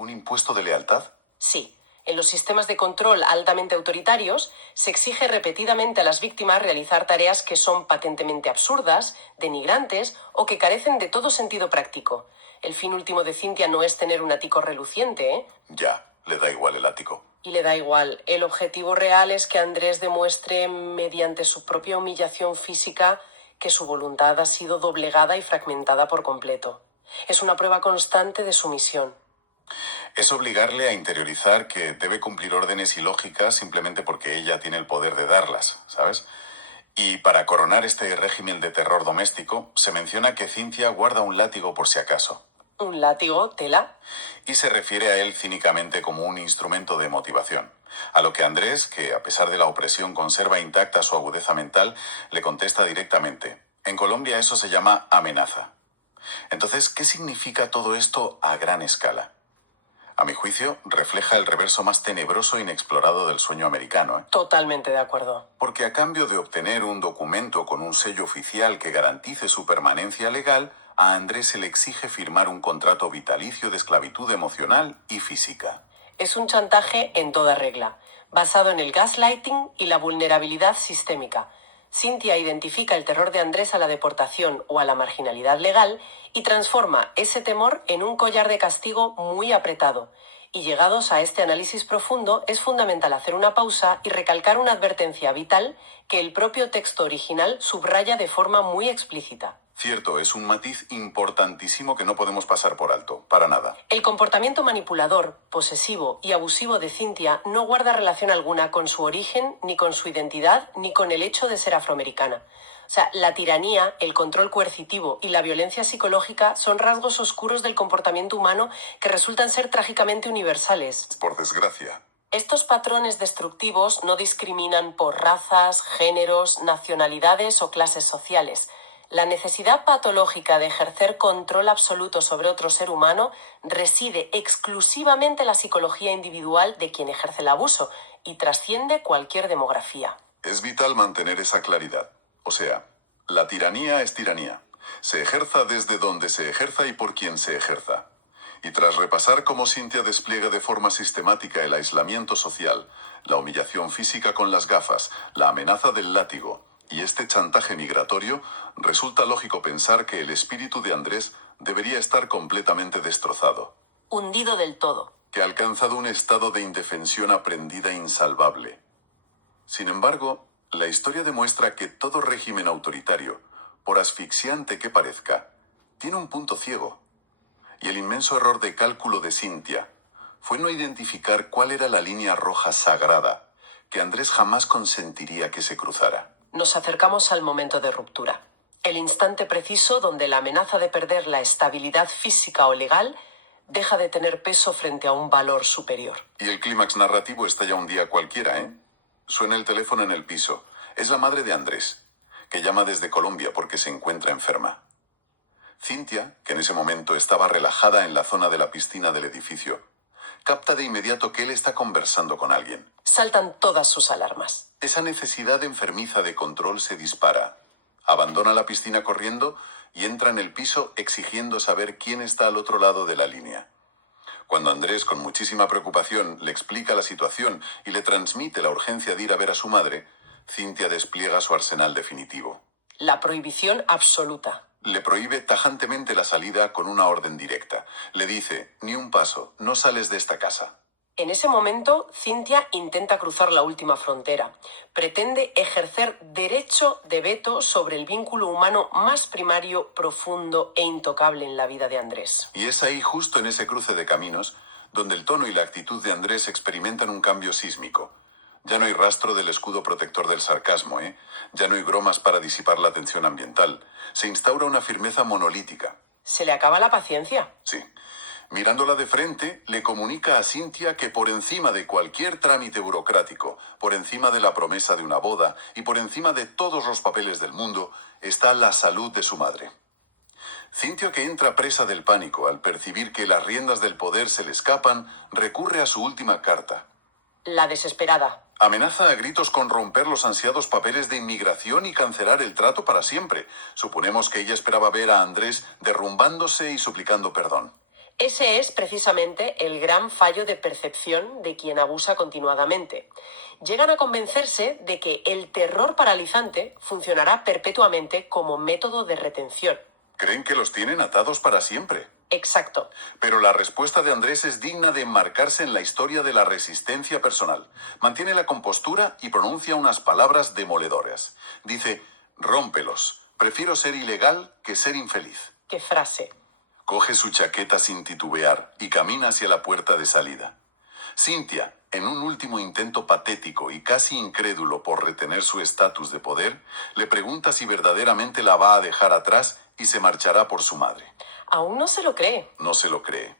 ¿Un impuesto de lealtad? Sí. En los sistemas de control altamente autoritarios se exige repetidamente a las víctimas realizar tareas que son patentemente absurdas, denigrantes o que carecen de todo sentido práctico. El fin último de Cynthia no es tener un ático reluciente, ¿eh? Ya, le da igual el ático. Y le da igual. El objetivo real es que Andrés demuestre, mediante su propia humillación física, que su voluntad ha sido doblegada y fragmentada por completo. Es una prueba constante de sumisión. Es obligarle a interiorizar que debe cumplir órdenes y lógicas simplemente porque ella tiene el poder de darlas, ¿sabes? Y para coronar este régimen de terror doméstico, se menciona que Cynthia guarda un látigo por si acaso. ¿Un látigo, tela? Y se refiere a él cínicamente como un instrumento de motivación. A lo que Andrés, que a pesar de la opresión conserva intacta su agudeza mental, le contesta directamente. En Colombia eso se llama amenaza. Entonces, ¿qué significa todo esto a gran escala? A mi juicio, refleja el reverso más tenebroso e inexplorado del sueño americano, ¿eh? Totalmente de acuerdo. Porque a cambio de obtener un documento con un sello oficial que garantice su permanencia legal, a Andrés se le exige firmar un contrato vitalicio de esclavitud emocional y física. Es un chantaje en toda regla, basado en el gaslighting y la vulnerabilidad sistémica. Cynthia identifica el terror de Andrés a la deportación o a la marginalidad legal y transforma ese temor en un collar de castigo muy apretado. Y llegados a este análisis profundo, es fundamental hacer una pausa y recalcar una advertencia vital que el propio texto original subraya de forma muy explícita. Cierto, es un matiz importantísimo que no podemos pasar por alto, para nada. El comportamiento manipulador, posesivo y abusivo de Cynthia no guarda relación alguna con su origen, ni con su identidad, ni con el hecho de ser afroamericana. O sea, la tiranía, el control coercitivo y la violencia psicológica son rasgos oscuros del comportamiento humano que resultan ser trágicamente universales. Por desgracia. Estos patrones destructivos no discriminan por razas, géneros, nacionalidades o clases sociales. La necesidad patológica de ejercer control absoluto sobre otro ser humano reside exclusivamente en la psicología individual de quien ejerce el abuso y trasciende cualquier demografía. Es vital mantener esa claridad. O sea, la tiranía es tiranía. Se ejerza desde donde se ejerza y por quien se ejerza. Y tras repasar cómo Cynthia despliega de forma sistemática el aislamiento social, la humillación física con las gafas, la amenaza del látigo y este chantaje migratorio, resulta lógico pensar que el espíritu de Andrés debería estar completamente destrozado. Hundido del todo. Que ha alcanzado un estado de indefensión aprendida insalvable. Sin embargo, la historia demuestra que todo régimen autoritario, por asfixiante que parezca, tiene un punto ciego. Y el inmenso error de cálculo de Cynthia fue no identificar cuál era la línea roja sagrada que Andrés jamás consentiría que se cruzara. Nos acercamos al momento de ruptura. El instante preciso donde la amenaza de perder la estabilidad física o legal deja de tener peso frente a un valor superior. Y el clímax narrativo está ya un día cualquiera, ¿eh? Suena el teléfono en el piso. Es la madre de Andrés, que llama desde Colombia porque se encuentra enferma. Cynthia, que en ese momento estaba relajada en la zona de la piscina del edificio, capta de inmediato que él está conversando con alguien. Saltan todas sus alarmas. Esa necesidad enfermiza de control se dispara. Abandona la piscina corriendo y entra en el piso exigiendo saber quién está al otro lado de la línea. Cuando Andrés, con muchísima preocupación, le explica la situación y le transmite la urgencia de ir a ver a su madre, Cynthia despliega su arsenal definitivo. La prohibición absoluta. Le prohíbe tajantemente la salida con una orden directa. Le dice, ni un paso, no sales de esta casa. En ese momento, Cynthia intenta cruzar la última frontera. Pretende ejercer derecho de veto sobre el vínculo humano más primario, profundo e intocable en la vida de Andrés. Y es ahí, justo en ese cruce de caminos, donde el tono y la actitud de Andrés experimentan un cambio sísmico. Ya no hay rastro del escudo protector del sarcasmo, ¿eh? Ya no hay bromas para disipar la tensión ambiental. Se instaura una firmeza monolítica. ¿Se le acaba la paciencia? Sí. Mirándola de frente, le comunica a Cynthia que por encima de cualquier trámite burocrático, por encima de la promesa de una boda y por encima de todos los papeles del mundo, está la salud de su madre. Cynthia, que entra presa del pánico al percibir que las riendas del poder se le escapan, recurre a su última carta. La desesperada. Amenaza a gritos con romper los ansiados papeles de inmigración y cancelar el trato para siempre. Suponemos que ella esperaba ver a Andrés derrumbándose y suplicando perdón. Ese es precisamente el gran fallo de percepción de quien abusa continuadamente. Llegan a convencerse de que el terror paralizante funcionará perpetuamente como método de retención. Creen que los tienen atados para siempre. Exacto. Pero la respuesta de Andrés es digna de enmarcarse en la historia de la resistencia personal. Mantiene la compostura y pronuncia unas palabras demoledoras. Dice, rómpelos. Prefiero ser ilegal que ser infeliz. ¡Qué frase! Coge su chaqueta sin titubear y camina hacia la puerta de salida. Cynthia, en un último intento patético y casi incrédulo por retener su estatus de poder, le pregunta si verdaderamente la va a dejar atrás y se marchará por su madre. Aún no se lo cree. No se lo cree.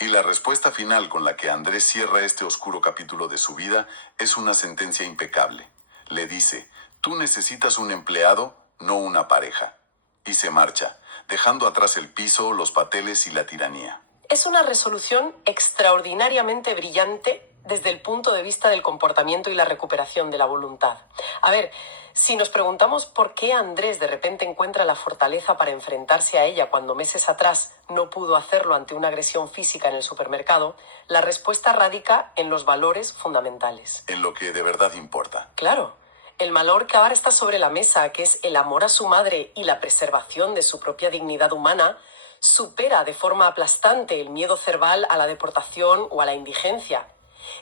Y la respuesta final con la que Andrés cierra este oscuro capítulo de su vida es una sentencia impecable. Le dice, tú necesitas un empleado, no una pareja. Y se marcha, dejando atrás el piso, los papeles y la tiranía. Es una resolución extraordinariamente brillante desde el punto de vista del comportamiento y la recuperación de la voluntad. A ver, si nos preguntamos por qué Andrés de repente encuentra la fortaleza para enfrentarse a ella cuando meses atrás no pudo hacerlo ante una agresión física en el supermercado, la respuesta radica en los valores fundamentales. En lo que de verdad importa. Claro, el valor que ahora está sobre la mesa, que es el amor a su madre y la preservación de su propia dignidad humana, supera de forma aplastante el miedo cerval a la deportación o a la indigencia.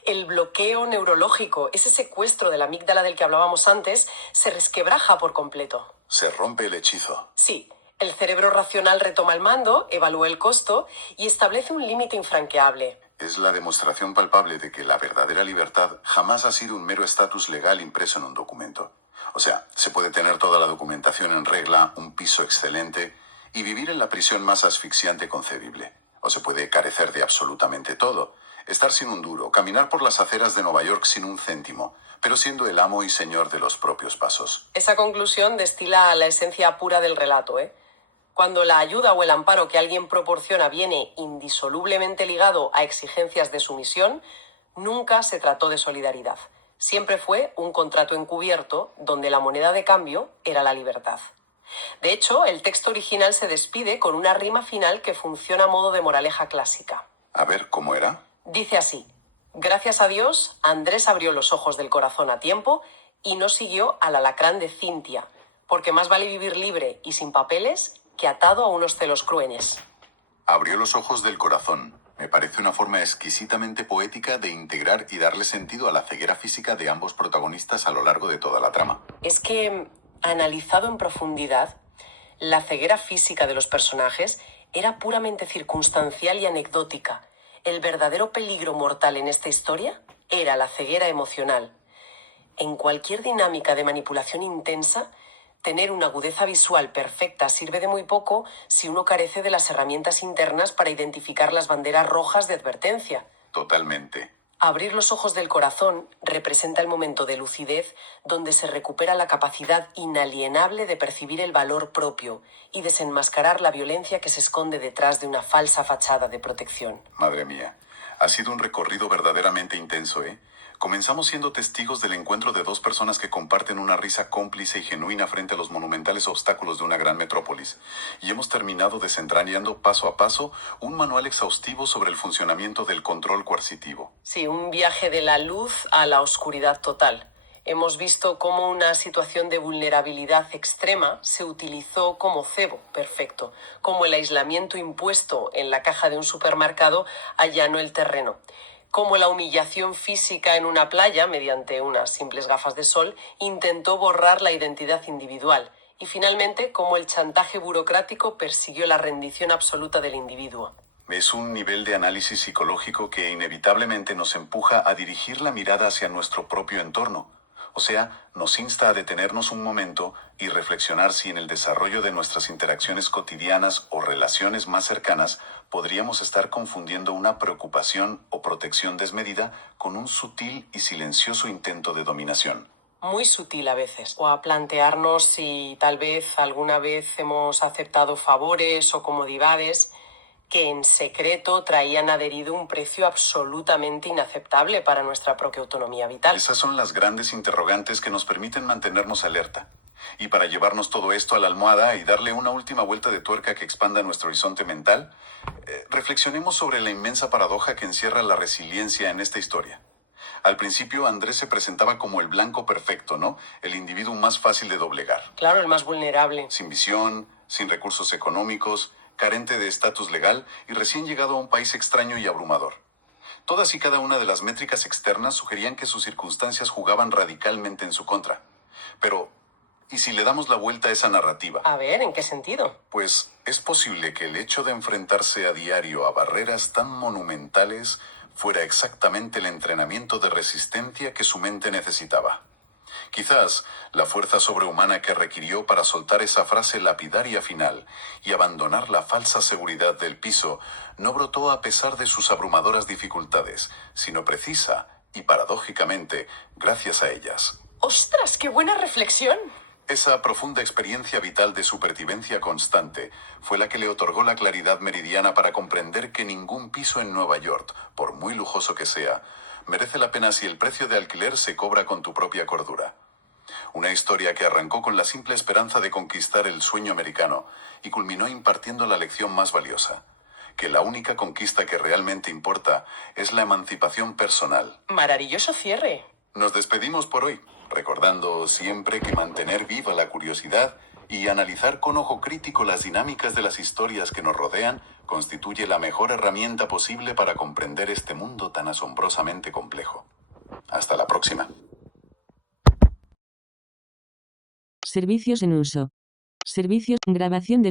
El bloqueo neurológico, ese secuestro de la amígdala del que hablábamos antes, se resquebraja por completo. Se rompe el hechizo. Sí, el cerebro racional retoma el mando, evalúa el costo y establece un límite infranqueable. Es la demostración palpable de que la verdadera libertad jamás ha sido un mero estatus legal impreso en un documento. O sea, se puede tener toda la documentación en regla, un piso excelente y vivir en la prisión más asfixiante concebible. O se puede carecer de absolutamente todo, estar sin un duro, caminar por las aceras de Nueva York sin un céntimo, pero siendo el amo y señor de los propios pasos. Esa conclusión destila la esencia pura del relato, ¿eh? Cuando la ayuda o el amparo que alguien proporciona viene indisolublemente ligado a exigencias de sumisión, nunca se trató de solidaridad. Siempre fue un contrato encubierto donde la moneda de cambio era la libertad. De hecho, el texto original se despide con una rima final que funciona a modo de moraleja clásica. A ver, ¿cómo era? Dice así: gracias a Dios, Andrés abrió los ojos del corazón a tiempo y no siguió al alacrán de Cynthia, porque más vale vivir libre y sin papeles que atado a unos celos crueles. Abrió los ojos del corazón. Me parece una forma exquisitamente poética de integrar y darle sentido a la ceguera física de ambos protagonistas a lo largo de toda la trama. Es que, analizado en profundidad, la ceguera física de los personajes era puramente circunstancial y anecdótica. El verdadero peligro mortal en esta historia era la ceguera emocional. En cualquier dinámica de manipulación intensa, tener una agudeza visual perfecta sirve de muy poco si uno carece de las herramientas internas para identificar las banderas rojas de advertencia. Totalmente. Abrir los ojos del corazón representa el momento de lucidez donde se recupera la capacidad inalienable de percibir el valor propio y desenmascarar la violencia que se esconde detrás de una falsa fachada de protección. Madre mía, ha sido un recorrido verdaderamente intenso, ¿eh? Comenzamos siendo testigos del encuentro de dos personas que comparten una risa cómplice y genuina frente a los monumentales obstáculos de una gran metrópolis. Y hemos terminado desentrañando paso a paso un manual exhaustivo sobre el funcionamiento del control coercitivo. Sí, un viaje de la luz a la oscuridad total. Hemos visto cómo una situación de vulnerabilidad extrema se utilizó como cebo perfecto, como el aislamiento impuesto en la caja de un supermercado allanó el terreno, como la humillación física en una playa, mediante unas simples gafas de sol, intentó borrar la identidad individual, y finalmente como el chantaje burocrático persiguió la rendición absoluta del individuo. Es un nivel de análisis psicológico que inevitablemente nos empuja a dirigir la mirada hacia nuestro propio entorno. O sea, nos insta a detenernos un momento y reflexionar si en el desarrollo de nuestras interacciones cotidianas o relaciones más cercanas podríamos estar confundiendo una preocupación o protección desmedida con un sutil y silencioso intento de dominación. Muy sutil a veces, o a plantearnos si tal vez alguna vez hemos aceptado favores o comodidades que en secreto traían adherido un precio absolutamente inaceptable para nuestra propia autonomía vital. Esas son las grandes interrogantes que nos permiten mantenernos alerta. Y para llevarnos todo esto a la almohada y darle una última vuelta de tuerca que expanda nuestro horizonte mental, reflexionemos sobre la inmensa paradoja que encierra la resiliencia en esta historia. Al principio, Andrés se presentaba como el blanco perfecto, ¿no? El individuo más fácil de doblegar. Claro, el más vulnerable. Sin visión, sin recursos económicos, carente de estatus legal y recién llegado a un país extraño y abrumador. Todas y cada una de las métricas externas sugerían que sus circunstancias jugaban radicalmente en su contra. Pero, ¿y si le damos la vuelta a esa narrativa? A ver, ¿en qué sentido? Pues es posible que el hecho de enfrentarse a diario a barreras tan monumentales fuera exactamente el entrenamiento de resistencia que su mente necesitaba. Quizás la fuerza sobrehumana que requirió para soltar esa frase lapidaria final y abandonar la falsa seguridad del piso no brotó a pesar de sus abrumadoras dificultades, sino precisa y paradójicamente gracias a ellas. ¡Ostras, qué buena reflexión! Esa profunda experiencia vital de supervivencia constante fue la que le otorgó la claridad meridiana para comprender que ningún piso en Nueva York, por muy lujoso que sea, merece la pena si el precio de alquiler se cobra con tu propia cordura. Una historia que arrancó con la simple esperanza de conquistar el sueño americano y culminó impartiendo la lección más valiosa, que la única conquista que realmente importa es la emancipación personal. Maravilloso cierre. Nos despedimos por hoy, recordando siempre que mantener viva la curiosidad y analizar con ojo crítico las dinámicas de las historias que nos rodean constituye la mejor herramienta posible para comprender este mundo tan asombrosamente complejo. Hasta la próxima. Servicios en uso. Servicios, grabación de